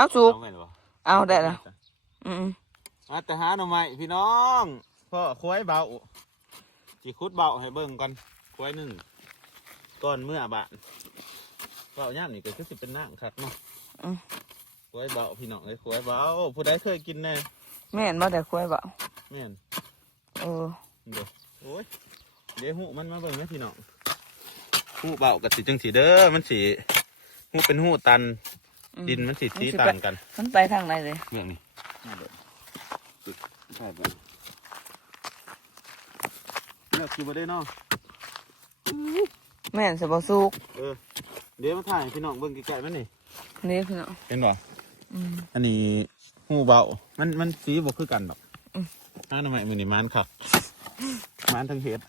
เอาสุก เอาแม่นบ่เอาได้ละอืมมาแต่หาหน่อไม้พี่น้องพ่อควายเบาจีคุดเบาให้เบิ่งก่อนควายหนึ่งก่อนเมื่อบานเบาย่ามนี่ก็คือสิเป็นน้ำคักเนาะควายเบาพี่น้องเลยควายเบาผู้ใดเคยกินแน่แม่นบ่ได้คุยเบาแม่นเออเดี๋ยวโอ้ยเดี๋ยวหูมันมาเบิ่งนะพี่น้องหูเบากับสีจังสีเด้อมันสีหูเป็นหูตันอืม ดินมันสีสีตันกัน มันไปทางไหนเลยเรื่องนี้ใช่ปะเลือกคิวมาได้เนาะแม่นสบสุกเออเดี๋ยวมาถ่ายให้พี่น้องเบิ่งไกลๆมันนี่นี่พี่น้องเห็นบ่อืมอันนี้หูเบา มันมันสีบ่คือกันดอกอืมถ้าทำไมมือนี่มันขับมันทั้งเห็ด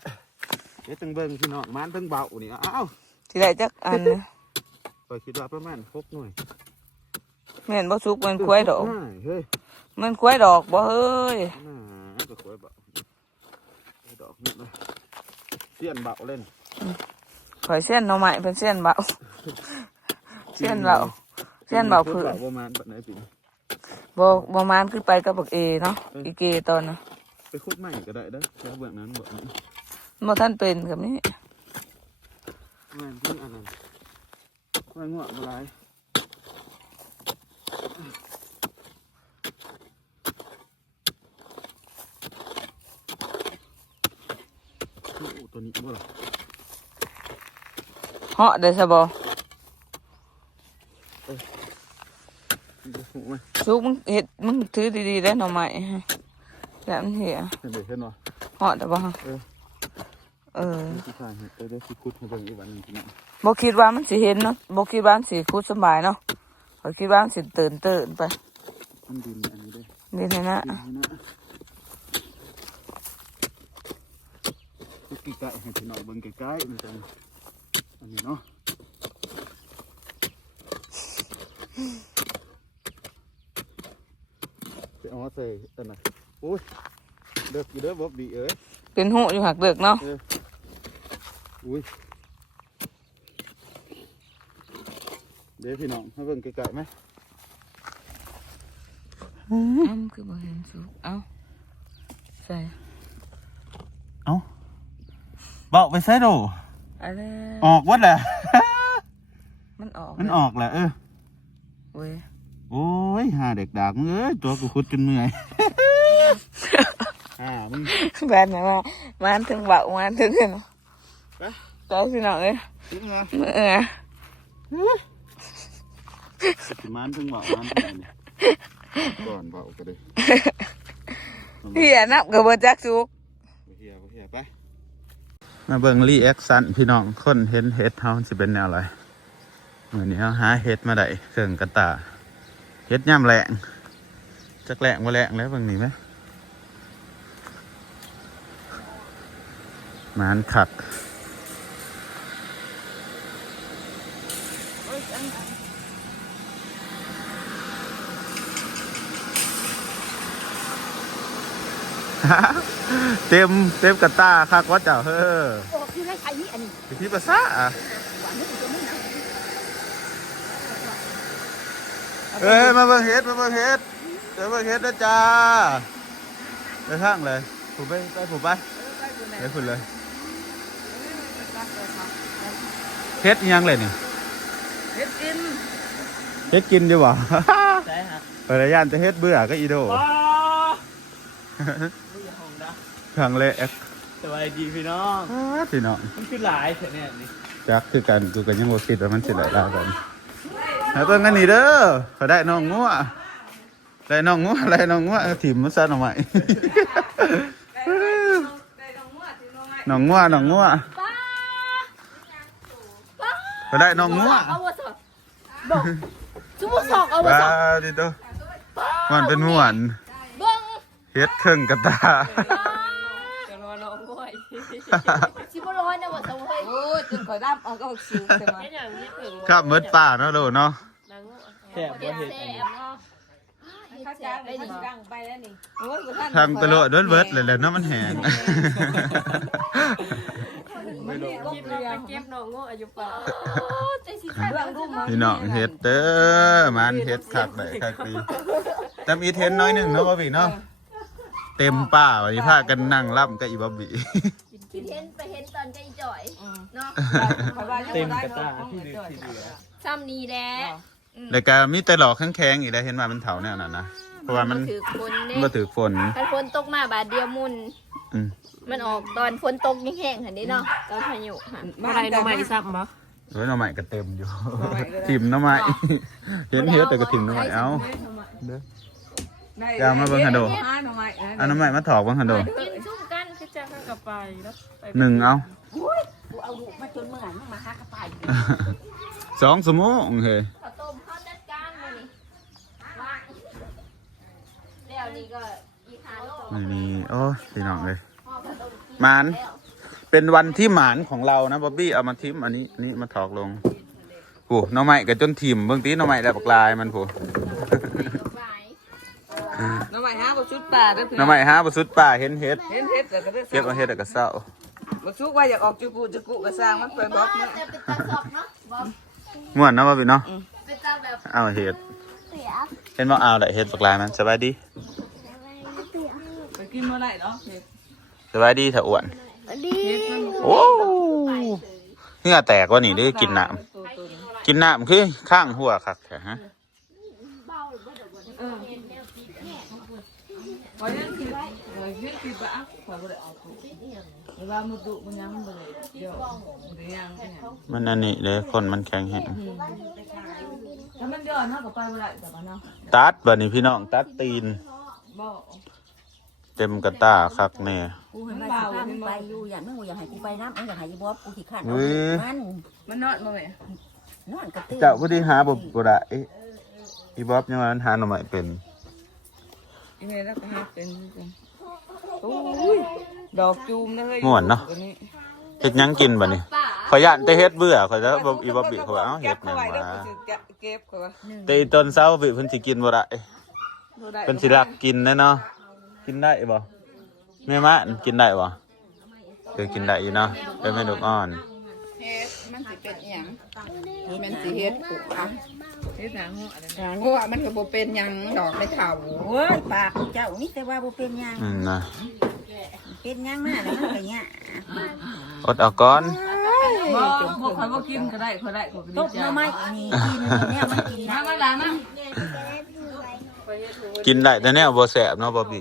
เห็ดทั้งเบิ่งพี่น้องมันทั้งเบานี่อ้าวที่ได้จักอันนะก็คิดว่าประมาณหกหน่วย แม่นบ่สุกมันคุยดอกง่ายเฮ้ยมันคุยดอกบ่เฮ้ยน่าก็สวยเบาดอกนี่นะเสี้ยนเบาเล่นข่อยเส้นหน่อไม้เป็นเส้นเบาเส้นเบาเส้นเบาผืนประมาณแบบไหนปีนี้บ่บ่มานขึ้นไปกับบักเอเนาะอีเกตอนน่ะไปคุดใหม่ก็ได้เด้อแล้วเบื้องนั้นเบื้องนี้บ่ท่านเป็นกับนี้แม่นเพิ่งอันนั้นไว้งวดมาหลายโอ้ ตัวนี้บ่หรอเหาะได้ซะบ่มันจะหูไหมสุกมึงเฮ็ดมึงถือดีๆได้หน่อไม้ฮะแล้วมันเหี่ยเห็นเด็กเห็นบ่เหาะได้บ่ฮะเออเออที่ถ่ายให้ไปเด้อสิคุดให้เบิ่งอีกวันหนึงพี่น้องบ่คิดว่ามันสิเห็นเนาะบ่คิดว่ามันสิคุดสำบายเนาะ ข้อยคิดว่ามันสิตื่นตื่นไปมันดินอันนี้เด้อนี่แท้นะดินให้นะคุดใกล้ๆให้พี่น้องเบิ่งใกล้ๆมันจังอันนี้เนาะไปเอาใส่อันน่ะโอ้ยเลิกอยู่เด้อบ๊อบดีเอ้ยเป็นหูอยู่หักเลิกเนาะอุ้ย เดี๋ยวพี่น้องให้เบิ่งไกลๆไหมเอ้ามันคือบ่เห็นสุกเอ้าใส่เบาไปใส่โดอะไรออกวัดแหละ มันออกมันออกแหละเออเว้ยโอ้ยหาเด็กดากมึงเอ้ยตัวกูคุดจนเมื่อยอ่ามึงแบนนะว่ามันถึงเบามันถึงเนาะไปใจพี่น้องเอ้ยถึงไงเออ สิมันถึงเบามันถึงนี่ก่อนเบาก็ได้เฮียนับกับบ่จักสุกบ่เฮียบ่เฮียไปมาเบิ่งรีแอคชั่นพี่น้องคนเห็นเห็ดเฮาสิเป็นแนวอะไรมื้อนี้เฮาหาเห็ดมาได้เครื่องกระตาเห็ดย่ำแรงจักแรงบ่แรงแล้วเบิ่งนี่ไหมหมานคัก เต็มเต็มกระตาคักว่าเจ้าเฮ้อโอ้คือให้ใครนี่อันนี้พิธีภาษาอะหวานนี่ตัวนี้นะเอ้ยมาเบิ่งเฮ็ดมาเบิ่งเฮ็ดเดี๋ยวเบิ่งเฮ็ดนะจ้าไปข้างเลยผูไปไปผูไปไปผูเลยเฮ็ดอิหยังเลยนี่เฮ็ดกินเฮ็ดกินดีบ่ใช่ฮะเปิดย่านจะเฮ็ดเบื่อก็อีโด ครั้งแรกสบายดีพี่น้องพี่น้องมันคือหลายแท้เนี่ยนี่จักคือกันกูก็ยังบ่คิดว่ามันสิได้ลากันแล้วต้นกันนี่เด้อเขาได้น้องงัวได้น้องงัวได้น้องงัวเอาถิ่มมันซะหน่อยไหมน้องงัวน้องงัวก็ได้น้องงัวเอาวะสดบอกชุบสอกเอาวะว้าสดดิโตมันเป็นม่วนเบิ้งเฮ็ดเครื่องกระตา จะรอน้องก้อย ชิบร้อยนะวะสดเฮ้ยโอ้ยจนข่อยดำเอาก็สิวใช่ไหมครับเมิดป่าเนาะโดเนาะแซ่บบ่เด็ดเฮ็ดแซ่อันนี้บเนาะเฮ็ดข้าแซ่จ้าบไปได้นี่นี่ดังไปแล้วนี่โอ้ยบ่ทันทางตลอดเวิร์ดเวิร์ดเลยแหละเนาะมันแห้งมันนี่ก็เรียเก็บน้องโง่อายุป่าโอ้ใจสิขาดเรื่องรูปมาพี่น้องเฮ็ดเด้อมันเฮ็ดคักได้คักดีตำอีเทนน้อยหนึงเนาะบ่บีเนาะเต็มป่าวันนี้พากันนั่งล่ำกับอีบอบบี้ กินเห็นไปเห็นตอนใจจ่อยเนาะเต็มกระตาที่เหลือที่เหลือซ้ำนี้แหละแล้วก็มีแต่หลอกแข็งๆอีกได้วเห็นว่ามันเถาแนวนั้นนะเพราะว่ามันถือคนเด้บ่ถือฝนถ้าฝนตกมาบาดเดียวมุนอืมมันออกตอนฝนตกแห้งๆหั่นนี่เนาะตอนพายุหั่นอะไรน้องใหม่ซ้ำบ่เฮ้ยหน่อไม้ก็เต็มอยู่ทิมหน่อไม้เห็นเฮ็ดแต่ก็ทิมหน่อไม้เอาเด้อจะเอามาเบิ่งหั่นโดห้าหน่อไม้เอาหน่อไม้มาถอกบ้างหั่นโดกินซุ่ม กันคือจะข้างกับไปแล้วไปหนึ่งเอากูเอาลูกมาจนเมื่อไหร่มึงมาหากระไปสองสมงเฮ้ยข้าวต้มข้าวจัดการมานี่ว่างเดี๋ยวนี้ก็อีหาโลกนี่นี่โอ้ยพี่น้องเลยห่อข้าวต้มหมาน เป็นวันที่หมานของเรานะบ๊อบบี้เอามาทิมอันนี้อันนี้มาถอกลงผู้หน่อไม้ก็จนทิมเบิ่งตีหน่อไม้แล้วบักลายมันผู้ ป่าเด้อพี่หน่อไม้หาบ่สุดป่าเห็นเฮ็ดเห็นเฮ็ดแล้วก็ได้เก็บมาเฮ็ดแล้วก็เศร้าบ่ชุกว่าอยากออกจุกุจุกุก็สร้างมันไปบล็อกแต่เนี่ยเป็นตาสอกเนาะบอกม่วนเนาะบ๊อบบี้เนาะเป็นตาแบบเอาเฮ็ดเสียเห็นบ่เอาได้เฮ็ดบักลายมันสบายดีไปกินเมื่อไหร่เนาะเฮ็ดสบายดีถ้าอ้วนดีโอ้เหงื่อแตกว่านี่หรือกินน้ำกินน้ำคือข้างหัวคักแท้ฮะ พอยังคิดพอยังคิดว่าอะพอบ่ได้ออกถูกเวลามันดุมันยังบ่ได้เดี๋ยวมันได้ยังเนี่ยมันอันนี้เลยคนมันแข็งแห้งถ้ามันย้อนเนาะก็ไปบ่ได้แต่ว่าเนาะตัดบัดนี้พี่น้องตัดตีนบ่เต็มกระตาคักแน่ กูเห็นมาสิพามึงไปอยู่อย่างมึงอยากให้กูไปน้ำมึงอยากให้ยีบอบกูขี้ข้านเว้ย มันมันนอนบ่แม่นอนกระตือเจ้าผู้ที่หาบ่บ่ได้อีบ๊อบยังว่ามันหาหน่อไม้เป็น อีเมลแล้วก็ให้เป็นกันโอ้ยดอกจูมนะเฮ้ยม่วนเนาะ ตัวนี้เฮ็ดหยังกินบัดนี้ป่าขอยย่านแต่เฮ็ดเบื่อขอยจะบ่อีบ๊อบบิเขาว่าเอ้าเฮ็ดหยังเก็บวะเอาไว้เด้อกูสิเก็บเขาว่าแต่อีต้นเช้าบิเพิ่นสิกินบ่ได้บ่ได้เพิ่นสิรักกินแน่เนาะกินได้บ่แม่มะกินได้บ่เออกินได้อยู่เนาะเป็นแม่ลูกอ่อน เฮ็ด มันสิเป็นอีหยังเม็นสิเฮ็ดกูอะเฮ็ดหนังหัวอะไรทางหัวมันก็บ่เป็นหยังดอกไม่เท่าโอ้ยปากเจ้านี่แต่ว่าบ่เป็นหยังอืมนะเป็นหยังมาแล้วมันก็หยังอดเอาก่อน บ่บ่ค่อยบ่กินก็ได้ค่อยได้ก็ดีตบใจหน่อไม้นี่กินเนี่ยมันกินมานะมาหลานมากินได้แต่แนวบ่แซ่บเนาะบ่บี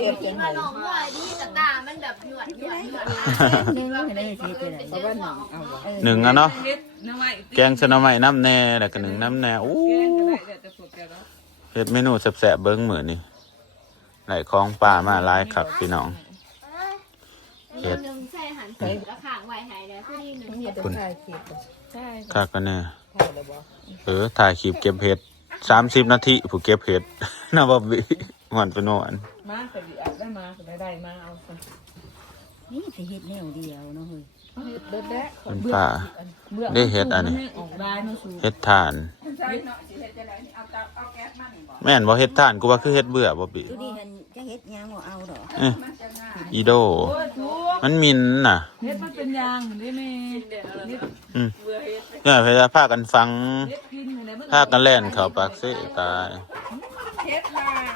เฮ็ดจังได๋หนองหัวดีแต่ตามัน แบบหนวดหนวดหนวดนึงให้ได้สิเป็นเพราะว่าหนองเอาเออหนึ่งอะเนาะเฮ็ดหน่อไม้แกงสะหน่อไม้น้ำแน่แล้วก็หนึ่งน้ำแน่อู้แกงก็ได้เดี๋ยวจะสดแกแล้วเฮ็ดเมนูแซ่บๆเบิ่งมื้อนี้ไหลของป่ามาหลายคักพี่น้องเฮ็ดหนึ่งใส่หันแล้วข้างไว้ให้เลยผู้นี้หนึ่งเห็ดคุณใช่คักกันแน่เออถ่ายคลิปเก็บเห็ด30นาทีผู้เก็บเห็ดน่าบ่บีม่วนไปโน่น มาก็ดีอะได้มาก็ได้ได้มาเอาไปนี่สิเฮ็ดแนวเดียวเนาะเฮ้ยเด็ดแด้เป็นป่าได้เฮ็ดอันนี้ออกได้เนาะสูเฮ็ดทาน แม่นบ่เฮ็ดทานกูว่าคือเฮ็ดเบื่อบ่บีดูดิเห็นจะเฮ็ดหยังบ่เอาดอกเอ้ยอีโด มันมินน่ะเฮ็ดมันเป็นยางได้ไหมเฮ็ดอืมเนี่ยพยายามพากันฟังเฮ็ดกินอะไรมันพากันแล่นเข้าปากเสตายเฮ็ดลายมีใบ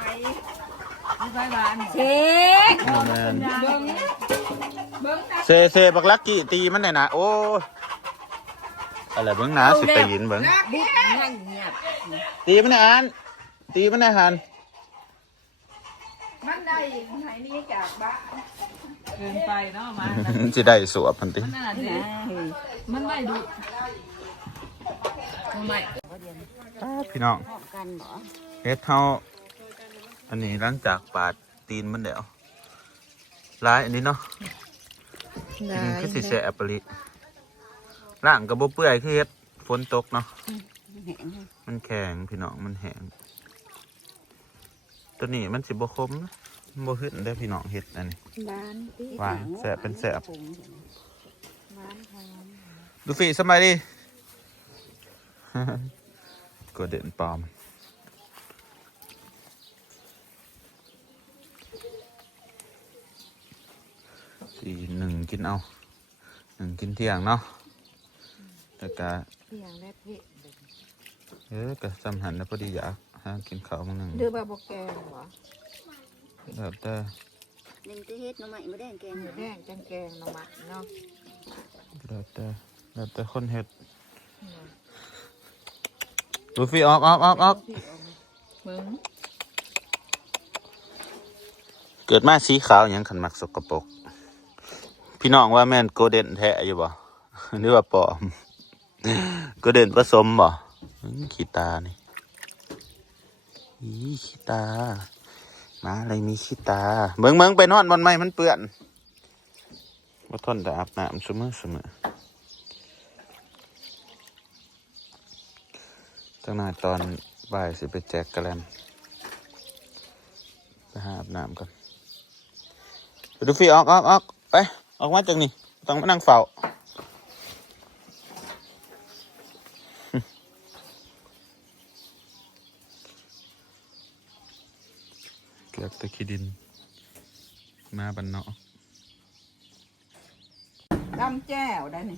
หวาน เช็คแม่นเบิ่งเบิ่งนะเซเซบักลักกี้ตีมันได้นะโอ้ยอะไรเบิ่งหนาสิตีนเบิ่งบุ๊กนั่งเงียบตีมันได้อันตีมันได้หันมันได้ไหนนี่จากบ้านเกินไปเนาะมาสิได้สวบพันติมันน่าดินะเฮ้ยมันไม่ดุมันไม่พี่น้องพร้อมกันบ่เฮ็ดเฮา อันนี้หลังจากปาดตีนมันแล้วลายอันนี้เนาะกินคือสิแซ่บปริล่างก็บ่เปื่อยคือเฮ็ดฝนตกเนาะแห้งมันแข็งพี่น้องมันแห้งตัวนี้มันสิบ่คมนะมันบ่หึดได้อพี่น้องเฮ็ดอันนี้บ้านหวานแซ่บเป็นแซ่บดูฟีสมัยดิกดเด่นปลอม สี่หนึ่ง กินเอาหนึ่งกินเที่ยงเนาะแต่กะเพียงและเผ็ดเออกะจำหันแล้วพอดีอยากหากินข้าวมื้อหนึ่งหรือว่าบ่แกงหรอแบบแต่นึ่งจะเฮ็ดหน่อไม้มาแดงแกงแดงจังแกงหน่อไม้เนาะแบบแต่แบบแต่คนเฮ็ดลูฟี่ออกออกออกออกมึงเกิดมาสีขาวหยังขันมักสกปรก พี่น้องว่าแม่นโกเด้นแท้อยู่บ่หรือว่าปลอมโกเด้นผสมบ่ขี้ตานี่อีขี้ตา มาอะไรมีขี้ตาเบิ่งเบิ่งไปนอนบนไม้มันเปื้อนว่าทนแต่อาบน้ำเสมอเสมอตั้งนาตอนบ่ายสิไปแจกกระแลมไปหาอาบน้ำก่อนดูฟี่ออกออกออกไป ออกมาจากนี่ต้องมานั่งเฝ้าเกือบตะขี้ดิน มาบันเนาะดำแจ้วได้นี่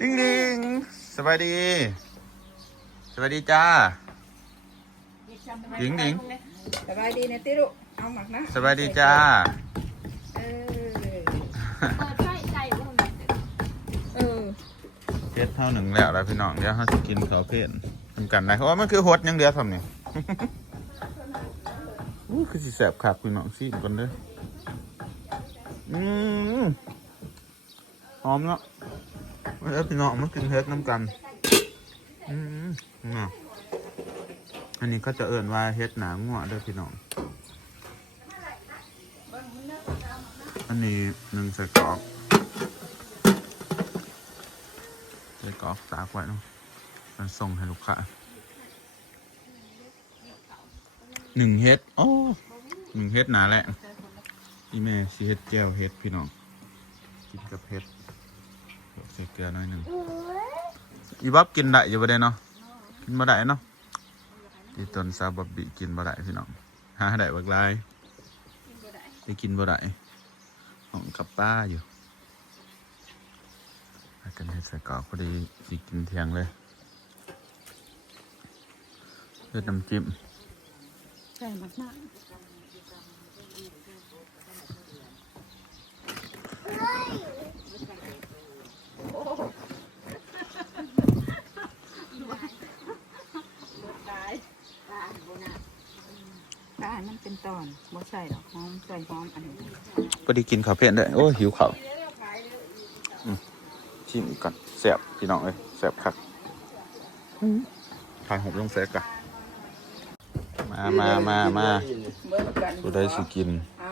ดิงดิงสบายดีสบายดีจ้าดิงดิงสบายดีนะติลูกเอาหมักนะสบายดีจ้าเออเปิดไฟใจว่นเออเพชรเท่าหนึ่งแล้วแล้วพี่น้องเดี๋ยวเขาจะกินข้าวเพชรทำกันได้เพราะว่ามันคือฮดยังเดียวทำเนี่ยอู้คือสิแสบขาดพี่น้องสิก่อนเด้ออืมหอมเนาะเอ้ยพี่น้องมากินเฮ็ดน้ำกันอืมอันนี้ก็จะเอิ่นว่าเฮ็ดหนางัวเด้อพี่น้อง อันนี้หนึ่งใส่กรอกใส่กรอกตากไว้เนาะมันส่งให้ลูกค้าหนึ่งเฮ็ดโอ้หนึ่งเฮ็ดหนาแหละอีแม่สิเฮ็ดแก้วเฮ็ดพี่น้อง กินกับเฮ็ดใส่เกลือหน่อยหนึ่งอีบ๊อบกินได้อยู่บ่ได้เนาะกินบ่ได้เนาะที่ต้นซาบอบบิกินบ่ได้พี่น้องหาได้บักหลายได้กินบ่ได้ ของกับป้าอยู่ไปกันเห้ใส่กอกพอดีสิกินเทียงเลยเลือดน้ำจิ้ม ใช่มากๆะตายมันเป็น ตอนบ่ใส่ดอกหอมใส่หอมอันนี้พอดีกินข้าวเพี้ยนด้วยโอ้ยหิวข้าวอืมชิมก่อนแสบพี่น้องเอ้ยแสบคักถ่ายหกลงแสกก่อนมามามามาเบิ่งกันผู้ได้สิกินเอา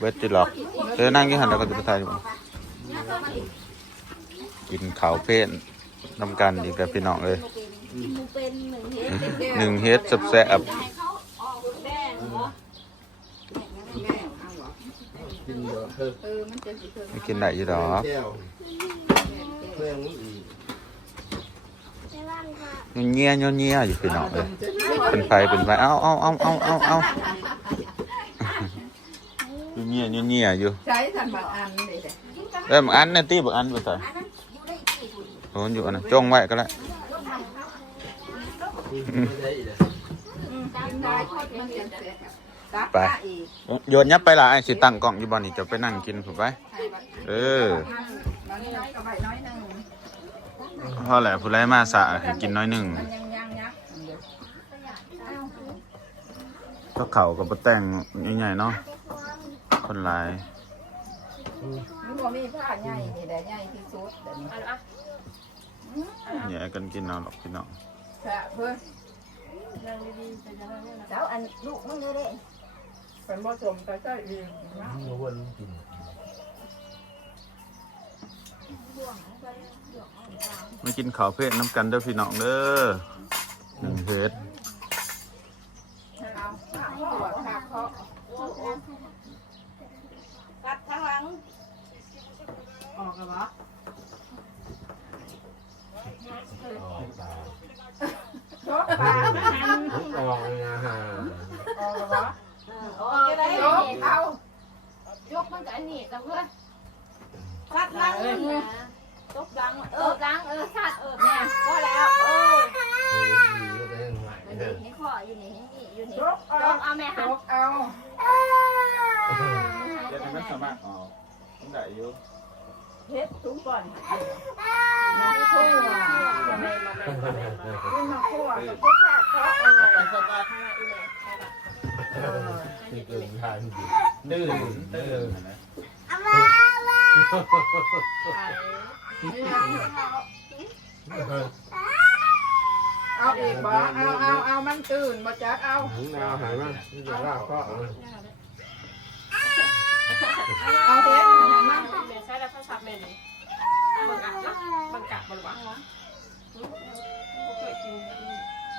เวทจิหรอกเธอนั่งอยี่หันแล้วก็จะไปถ่ายอยู่กินข้าวเพี้ยนนำกันอีกแล้วพี่น้องเอ้ยมูเป็นหนึ่งเฮ็ดหนึ่งเฮ็ดแซ่บ ให้เขาออกแดงเหรอ แม่เอาเหรอ เออมันจะสิเพิ่มๆไม่กินได้อยี่ดอกแก้วแม่งมึงอีกเงี้ยเงี้ยเงี้ยอยู่พี่น้องเลยเป็นไฟเป็นไฟเอาเอาเอาเอาเอาเอาเงี้ยเงี้ยเงี้ยอยู่ใช้ทันบางอันเลยแต่เอ้ยบางอันเนี่ยตีบางอันไปใส่โอ้ยอยู่อันนั้นจ้องไว้ก็แล้วไม่ได้ อีกเลยกินได้มันจะเสียตักไปมาอีกโยนยับไปละไอ้สิตั้งกล่องอยู่บ่อนี่จะไปนั่งกินถูกไป เออมันน้อยก็ใบน้อยหนึ่งพ่อแหละผู้ไรมาสะให้กินน้อยหนึ่งมันยังยังยักษ์เดี๋ยวก็เข่ากับปะแต่งใหญ่ๆเนาะคนหลายมันบ่มีผ้าใหญ่นี่ได้ใหญ่ที่สุดเดี๋ยวนี้เอาละแย่กันกินเอาหรอกพี่น้องแค่เพื่อน เจ้าอันลูกมึงเลยเด้เป็นผสมไปใส่เองนะมึงวนกิน มากินข้าวเพชรน้ำกันเด้อพี่น้องเด้อหนึ่งเพชรเอาข้างหัวข้างเคาะกัดข้างหลังออกกันเหร องนะฮะโอ้ยได้ยกเอายกมันกับอันนี้แต่เพื่อนสัดลังตบลังเออลังเออสัดเออเนี่ยก็แล้วเอออยู่ข้ออยู่นี่อยู่ในยกเอาแม่หันยกเอาเด็กน่ามันสมัครออกต้องได้อยู่เฮ็ดถุงก่อนมาคู่มาคู่ พวกข้าวเขาเออไปสบายที่เกินทานอยู่ตื่นตื่นนะเอาอีกบ่เอาเอาเอามันตื่นบ่จักเอาถึงแนวหายมั้งที่จะลากก็เอาเอาเฮ็ดให้มันเมนใช้แล้วเขาสับเมนเลยบังกะเนาะบังกะบังวะ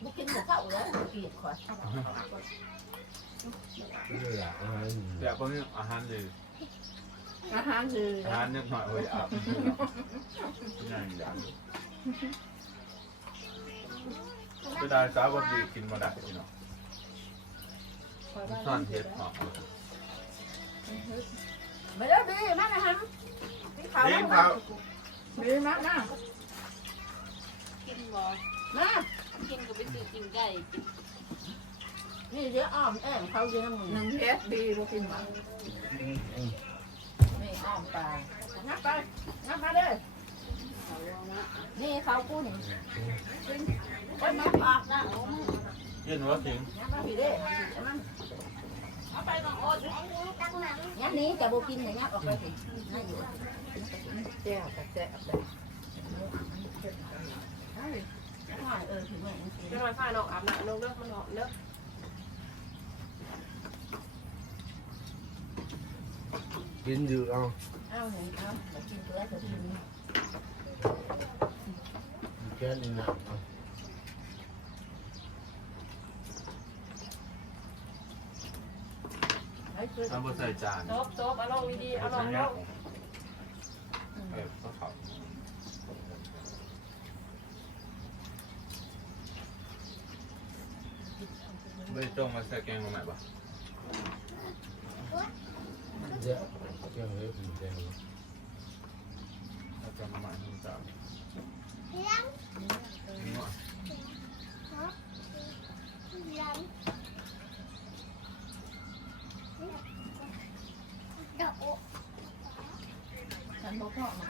เดี๋ยวนี่บ่เงี้ยเงี้ยบุกินกับข้าแล้วเกลียดขอไม่อากอะไรเดี๋ยวพวกนี้อาหารเลยอาหารคืออาหารนิดหน่อยเอ้ยอาบอย่างอย่างจะได้สาวบดีกินมาได้พี่น้องซ่อนเห็ดหอมไม่ได้ดีมานะฮะเขาเลี้ยงเขาดีมากนะกินบ่มา กินก็ไปซื้อกินไก่นี่เดี๋ยวอ้อมแอมเขาเยอะมึงหนึ่งเฮ็ดดีบ่กินมานี่อ้อมปลางับไปงับมาเด้อนี่เขากูนี่คนมาปากนะกินว่าถึงงับมาพี่เด้มันเอาไปต้องโอ๊ตงับนี้แต่บุกินเนี่ยงับออกไปสินั่นอยู่แจ่วกับแจ่วแบบเออถึงแม่จริงไม่น้อยฝ้าน้องอาบน้ำน้องเลิกมันหอมเลิกกินอยู่เอาเอาหนึ่งเอาแต่กินตัวแต่กินแค่นี้นะให้ช่วยน้ำบดใส่จานโซบโซบเอาลงดีๆเอาลงลงเออก็เขา ไม่จ้องมาใส่แกงมาไหนบ้างเดี๋ยวแก้วเลยผีแดงเราจะมาใหม่ทุกจานนี่ว่าฉันบอกพ่อมาเนี่ย